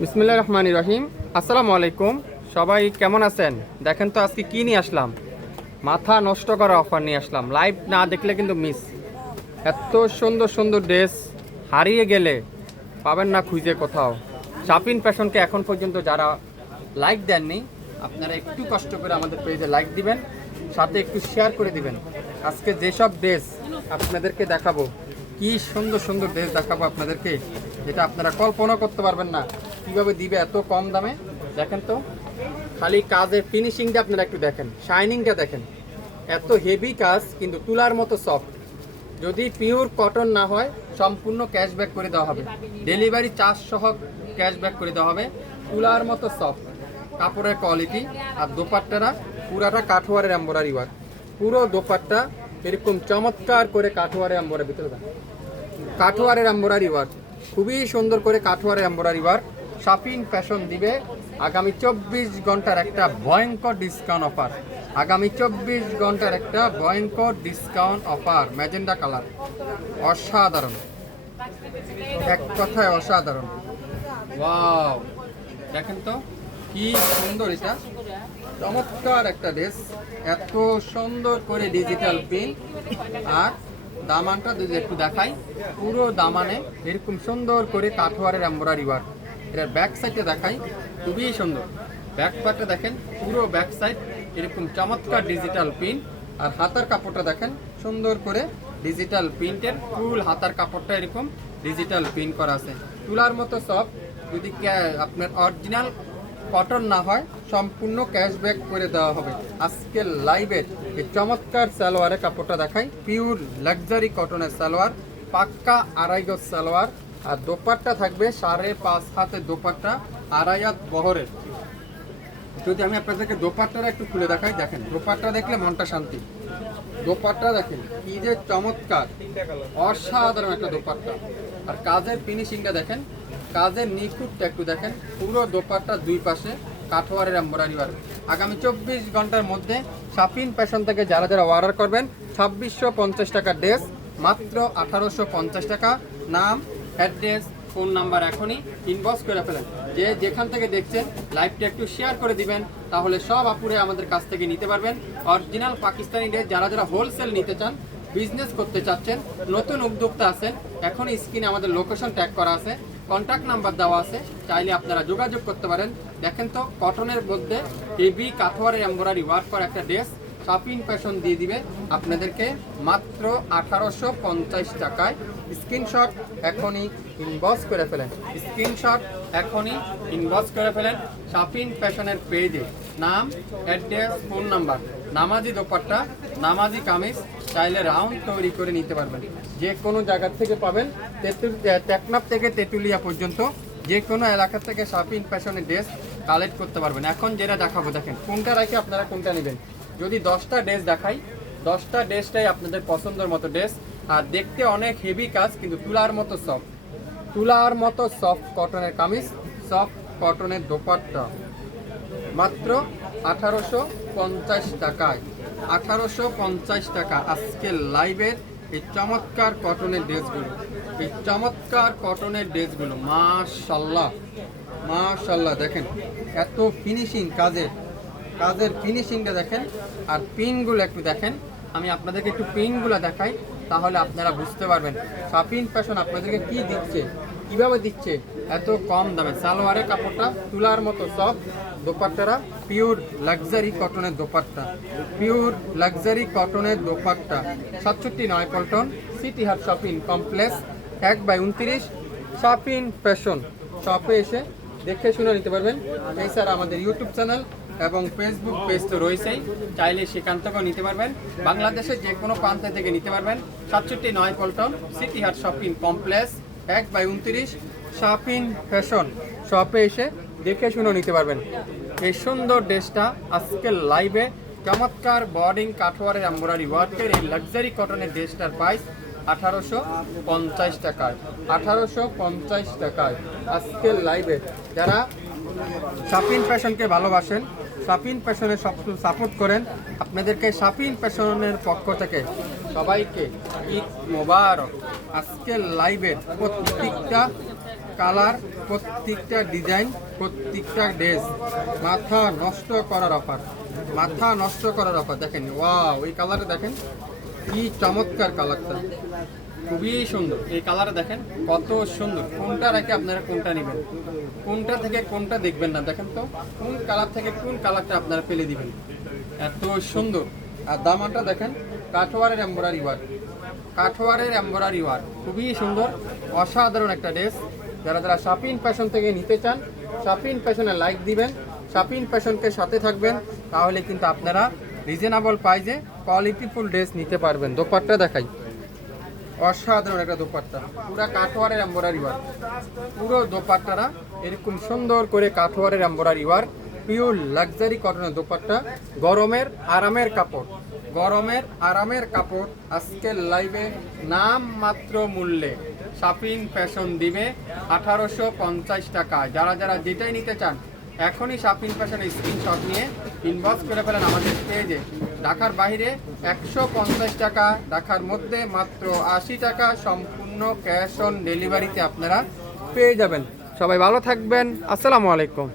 বিসমিল্লা রহমান রহিম। আসসালামু আলাইকুম। সবাই কেমন আছেন? দেখেন তো আজকে কি নিয়ে আসলাম? মাথা নষ্ট করা অফার নিয়ে আসলাম। লাইভ না দেখলে কিন্তু মিস। এত সুন্দর সুন্দর ড্রেস। হারিয়ে গেলে পাবেন না খুঁজে কোথাও। শাপিন ফ্যাশনকে এখন পর্যন্ত যারা লাইক দেননি, আপনারা একটু কষ্ট করে আমাদের পেজে লাইক দিবেন, সাথে একটু শেয়ার করে দিবেন। আজকে যেসব ড্রেস আপনাদেরকে দেখাবো, কি সুন্দর সুন্দর ড্রেস দেখাবো আপনাদেরকে যেটা আপনারা কল্পনা করতে পারবেন না। কীভাবে দিবে এত কম দামে? দেখেন তো, খালি কাজের ফিনিশিংটা আপনারা একটু দেখেন শাইনিংটা দেখেন। এত হেভি কাজ, কিন্তু তুলার মতো সফট যদি পিওর কটন না হয়, সম্পূর্ণ ক্যাশব্যাক করে দেওয়া হবে। ডেলিভারি চার্জ সহ ক্যাশব্যাক করে দেওয়া হবে। তুলার মতো সফট কাপড়ের কোয়ালিটি আর দোপাট্টারা পুরাটা কাঠোয়ারের এম্বরারি ওয়ার্ক পুরো দোপাট্টা এরকম চমৎকার করে কাঠোয়ারের এম্বরারি ভিতরে। কাঠোয়ারের এম্বরারি ওয়ার্ক খুবই সুন্দর করে কাঠোয়ারের এম্বরারি ওয়ার্ক শাপিং ফ্যাশন দিবে। আগামী চব্বিশ ঘণ্টার একটা ভয়ঙ্কর ডিসকাউন্ট অফার আগামী চব্বিশ ঘণ্টার একটা ভয়ঙ্কর ডিসকাউন্ট অফার ম্যাজেন্ডা কালার অসাধারণ। এক কথায় অসাধারণ। দেখেন তো, কি সুন্দর এটা। চমৎকার একটা ড্রেস এত সুন্দর করে ডিজিটাল পিন আর দামানটা যদি একটু দেখাই, পুরো দামানে এরকম সুন্দর করে কাঠোয়ারের এম্বরারি ওয়ার্ক এটার ব্যাক সাইডে দেখাই, খুবই সুন্দর। ব্যাক পার্টটা দেখেন, পুরো ব্যাক সাইড এরকম চমৎকার ডিজিটাল পিন আর হাতার কাপড়টা দেখেন, সুন্দর করে ডিজিটাল প্রিন্টের ফুল হাতার কাপড়টা এরকম ডিজিটাল প্রিন্ট করা আছে। তুলার মতো সব যদি আপনার অরিজিনাল কটন না হয়, সম্পূর্ণ ক্যাশব্যাক করে দেওয়া হবে। আজকের লাইভের এই চমৎকার সালোয়ারের কাপড়টা দেখাই পিওর লাক্সারি কটনের সালোয়ার, পাক্কা আড়াই গজ সালোয়ার। আর দোপাট্টা থাকবে সাড়ে পাঁচ হাতের দোপাট্টা আড়াই হাত বহরের। যদি আমি আপনাদেরকে দোপাট্টাটা একটু খুলে দেখাই, দেখেন, দোপাট্টা দেখলে মনটা শান্তি। দোপাট্টা দেখেন, কি যে চমৎকার, অসাধারণ একটা দোপাট্টা। আর কাজের ফিনিশিংটা দেখেন, কাজের নিখুঁতটা একটু দেখেন, পুরো দোপাট্টা দুই পাশে, কাঠোয়ারের এম্বরারি ওয়ার্ক আগামী চব্বিশ ঘণ্টার মধ্যে শাপিন ফ্যাশন থেকে যারা যারা অর্ডার করবেন, ছাব্বিশশো পঞ্চাশ টাকা ড্রেস, মাত্র আঠারোশো পঞ্চাশ টাকা। নাম অ্যাড্রেস, ফোন নাম্বার এখনই ইনবক্স করে ফেলেন। যে যেখান থেকে দেখছেন লাইভটা একটু শেয়ার করে দিবেন, তাহলে সব আপুরে আমাদের কাছ থেকে নিতে পারবেন। অরিজিনাল পাকিস্তানি ড্রেস যারা যারা হোলসেল নিতে চান বিজনেস করতে চাচ্ছেন, নতুন উদ্যোক্তা আছেন এখন স্ক্রিনে আমাদের লোকেশন ট্যাগ করা আছে। কন্ট্যাক্ট নাম্বার দেওয়া আছে, চাইলে আপনারা যোগাযোগ করতে পারেন। দেখেন তো কটনের মধ্যে এবি কাঠোয়ারের এম্বরারি ওয়ার্ক করা একটা ড্রেস শাপিং ফ্যাশন দিয়ে দিবে। আপনাদেরকে মাত্র আঠারোশো পঞ্চাশ টাকায় স্ক্রিনশট এখনই ইনবক্স করে ফেলেন। স্ক্রিনশট এখনই ইনবক্স করে ফেলেন শাপিং ফ্যাশনের পেজে নাম অ্যাড্রেস ফোন নাম্বার নামাজি দোপাট্টা, নামাজি কামিজ, চাইলে রাউন্ড তৈরি করে নিতে পারবেন। যে কোনো জায়গা থেকে পাবেন তেঁতুল, টেকনাফ থেকে তেঁতুলিয়া পর্যন্ত যে কোনো এলাকা থেকে শাপিং ফ্যাশনের ড্রেস কালেক্ট করতে পারবেন। এখন যেটা দেখাবো, দেখেন, কোনটা রেখে আপনারা কোনটা নেবেন? যদি দশটা ড্রেস দেখাই, দশটা ড্রেসটাই আপনাদের পছন্দের মতো ড্রেস আর দেখতে অনেক হেভি কাজ, কিন্তু তুলার মতো সফট তুলার মতো সফট কটনের কামিজ সফট কটনের দোপাট্টা। মাত্র আঠারোশো পঞ্চাশ টাকায়। আঠারোশো পঞ্চাশ টাকা আজকে লাইভের এই চমৎকার কটনের ড্রেসগুলো এই চমৎকার কটনের ড্রেসগুলো মাশাল্লাহ মাশাল্লাহ দেখেন। এত ফিনিশিং কাজের। কাজের ফিনিশিংটা দেখেন, আর পিনগুলো একটু দেখেন। আমি আপনাদেরকে একটু পিনগুলো দেখাই, তাহলে আপনারা বুঝতে পারবেন। শাপিন ফ্যাশন আপনাদেরকে কি দিচ্ছে, কীভাবে দিচ্ছে, এত কম দামে। সালোয়ারের কাপড়টা তুলার মতো সব দোপাট্টারা পিওর লাক্সারি কটনের দোপাট্টা। পিওর লাক্সারি কটনের দোপাট্টা। সাতষট্টি Naya Paltan city heart shopping complex এক বাই উনত্রিশ শপিং ফ্যাশন শপে এসে দেখে শুনে নিতে পারবেন। এছাড়া আমাদের ইউটিউব চ্যানেল এবং ফেসবুক পেজ তো রয়েছেই। চাইলে সেখান থেকেও নিতে পারবেন। বাংলাদেশের যে কোনো প্রান্ত থেকে নিতে পারবেন। সাতষট্টি Naya Paltan city heart shopping complex এক বাই উনত্রিশ শপিং ফ্যাশন শপে এসে দেখে শুনে নিতে পারবেন। এই সুন্দর ড্রেসটা আজকের লাইভে চমৎকার বর্ডিং কাঠোয়ারের এম্বরারি ওয়ার্কের এই লাক্সারি কটনের ড্রেসটার প্রাইস আঠারোশো পঞ্চাশ টাকায়। আঠারোশো পঞ্চাশ টাকায় আজকের লাইভে যারা শাপিন ফ্যাশনকে ভালোবাসেন শাপিন ফ্যাশনে সব সাপোর্ট করেন। আপনাদেরকে শাপিন ফ্যাশনের পক্ষ থেকে সবাইকে ঈদ মোবারক। আজকের লাইভের প্রত্যেকটা কালার প্রত্যেকটা ডিজাইন প্রত্যেকটা ড্রেস মাথা নষ্ট করার অফার মাথা নষ্ট করার অফার দেখেন ওয়াও এই কালারে দেখেন, কি চমৎকার কালারটা খুবই সুন্দর। এই কালারে দেখেন, কত সুন্দর। কোনটা রেখে আপনারা কোনটা নেবেন? কোনটা থেকে কোনটা দেখবেন না, দেখেন তো, কোন কালার থেকে কোন কালারটা আপনারা ফেলে দিবেন। এত সুন্দর। আর দামাটা দেখেন কাঠোয়ারের এম্বরারি ওয়ার্ক কাঠোয়ারের এম্বরারি ওয়ার্ক খুবই সুন্দর, অসাধারণ একটা ড্রেস যারা যারা শাপিন ফ্যাশন থেকে নিতে চান শাপিন ফ্যাশনে লাইক দিবেন শাপিন ফ্যাশনকে সাথে থাকবেন, তাহলে কিন্তু আপনারা রিজনেবল প্রাইজে কোয়ালিটিফুল ড্রেস নিতে পারবেন। দোপাট্টা দেখাই। অসাধারণ একটা দোপাট্টা। পুরো কাঠোয়ারের এম্বরারি ওয়ার্ক। পুরো দোপাট্টারা এরকম সুন্দর করে কাঠোয়ারের এম্বরারি ওয়ার্ক। পিওর লাক্সারি কটনের দোপাট্টা। গরমের আরামের কাপড়। গরমের আরামের কাপড় আজকের লাইভে নাম মাত্র মূল্যে। শাপিন ফ্যাশন দিবে আঠারোশো পঞ্চাশ টাকা। যারা যারা যেটাই নিতে চান, এখনই শাপিং ফ্যাশনের স্ক্রিনশট নিয়ে ইনবক্স করে ফেলেন আমাদের পেজে ঢাকার বাইরে একশো পঞ্চাশ টাকা, ঢাকার মধ্যে মাত্র আশি টাকা সম্পূর্ণ ক্যাশ অন ডেলিভারিতে আপনারা পেয়ে যাবেন। সবাই ভালো থাকবেন। আসসালামু আলাইকুম।